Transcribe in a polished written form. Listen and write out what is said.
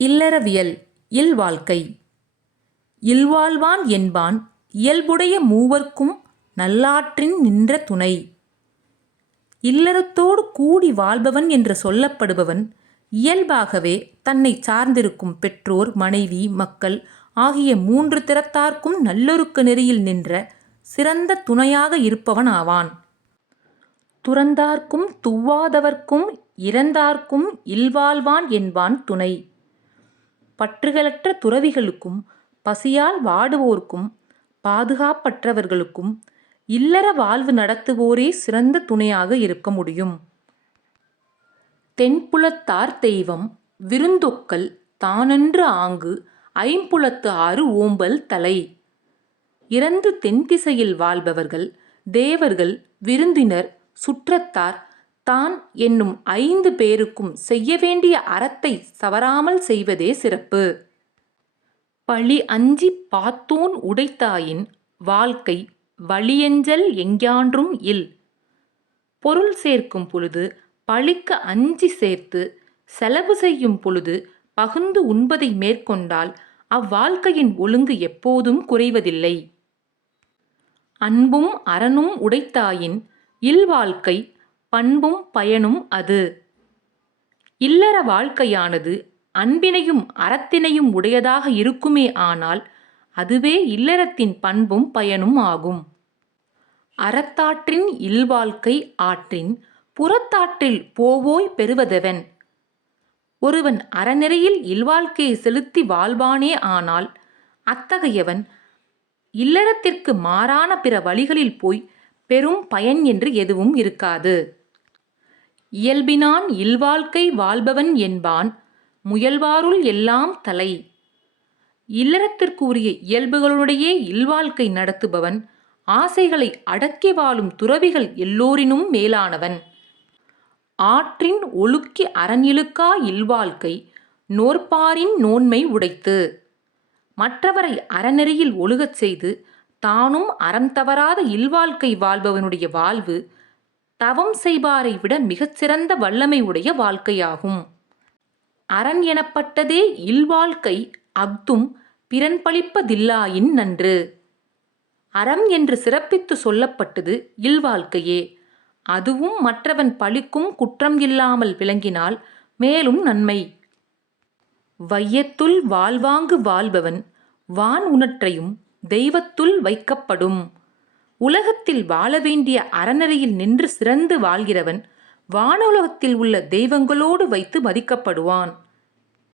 இல்லறவியல் இல்வாழ்க்கை. இல்வாழ்வான் என்பான் இயல்புடைய மூவர்க்கும் நல்லாற்றின் நின்ற துணை. இல்லறத்தோடு கூடி வாழ்பவன் என்று சொல்லப்படுபவன் இயல்பாகவே தன்னை சார்ந்திருக்கும் பெற்றோர், மனைவி, மக்கள் ஆகிய மூன்று திறத்தார்க்கும் நல்லொழுக்க நெறியில் நின்ற சிறந்த துணையாக இருப்பவன் ஆவான். துறந்தார்க்கும் துவாதவர்க்கும் இறந்தார்க்கும் இல்வாழ்வான் என்பான் துணை. பற்றுகளற்ற துறவிகளுக்கும் பசியால் வாடுவோர்க்கும் பாதுகாப்பற்றவர்களுக்கும் இல்லற வாழ்வு நடத்துவோரே சிறந்த துணையாக இருக்க முடியும். தென்புலத்தார் தெய்வம் விருந்தொக்கல் தானென்று ஆங்கு ஐம்புலத்து ஆறு ஓம்பல் தலை. இறந்து தென்திசையில் வாழ்பவர்கள் தேவர்கள், விருந்தினர், சுற்றத்தார் தான் என்னும் 5 பேருக்கும் செய்ய வேண்டிய அறத்தை தவறாமல் செய்வதே சிறப்பு. பழி அஞ்சி பாத்தோன் உடைத்தாயின் வாழ்க்கை வழியஞ்சல் எஞ்ஞான்றும் இல். பொருள் சேர்க்கும் பொழுது பழிக்கு அஞ்சி சேர்த்து செலவு செய்யும் பொழுது பகுந்து உண்பதை மேற்கொண்டால் அவ்வாழ்க்கையின் ஒழுங்கு எப்போதும் குறைவதில்லை. அன்பும் அறனும் உடைத்தாயின் இல்வாழ்க்கை பண்பும் பயனும் அது. இல்லற வாழ்க்கையானது அன்பினையும் அறத்தினையும் உடையதாக இருக்குமே ஆனால் அதுவே இல்லறத்தின் பண்பும் பயனும் ஆகும். அறத்தாற்றின் இல்வாழ்க்கை ஆற்றின் புறத்தாற்றில் போவோய் பெறுவதெவன். ஒருவன் அறநெறியில் இல்வாழ்க்கையை செலுத்தி வாழ்வானே ஆனால் அத்தகையவன் இல்லறத்திற்கு மாறான பிற வழிகளில் போய் பெரும் பயன் என்று எதுவும் இருக்காது. இயல்பினான் இல்வாழ்க்கை வாழ்பவன் என்பான் முயல்வாருள் எல்லாம் தலை. இல்லறத்திற்குரிய இயல்புகளுடையே இல்வாழ்க்கை நடத்துபவன் ஆசைகளை அடக்கி வாழும் துறவிகள் எல்லோரினும் மேலானவன். ஆற்றின் ஒழுக்கி அறனிழுக்கா இல்வாழ்க்கை நோற்பாரின் நோன்மை உடைத்து. மற்றவரை அறநெறியில் ஒழுகச் செய்து தானும் அறம் தவறாத இல்வாழ்க்கை வாழ்பவனுடைய வாழ்வு தவம் செய்பாரை விட மிகச்சிறந்த வல்லமை உடைய வாழ்க்கையாகும். அரண் எனப்பட்டதே இல்வாழ்க்கை அஃதும் பிறன் பழிப்பதில்லாயின் நன்று. அறம் என்று சிறப்பித்து சொல்லப்பட்டது இல்வாழ்க்கையே. அதுவும் மற்றவன் பழிக்கும் குற்றம் இல்லாமல் விளங்கினால் மேலும் நன்மை. வையத்துள் வாழ்வாங்கு வாழ்பவன் வான் உணற்றையும் தெய்வத்துள் வைக்கப்படும். உலகத்தில் வாழ வேண்டிய அறநெறியில் நின்று சிறந்து வாழ்கிறவன் வானுலகத்தில் உள்ள தெய்வங்களோடு வைத்து மதிக்கப்படுவான்.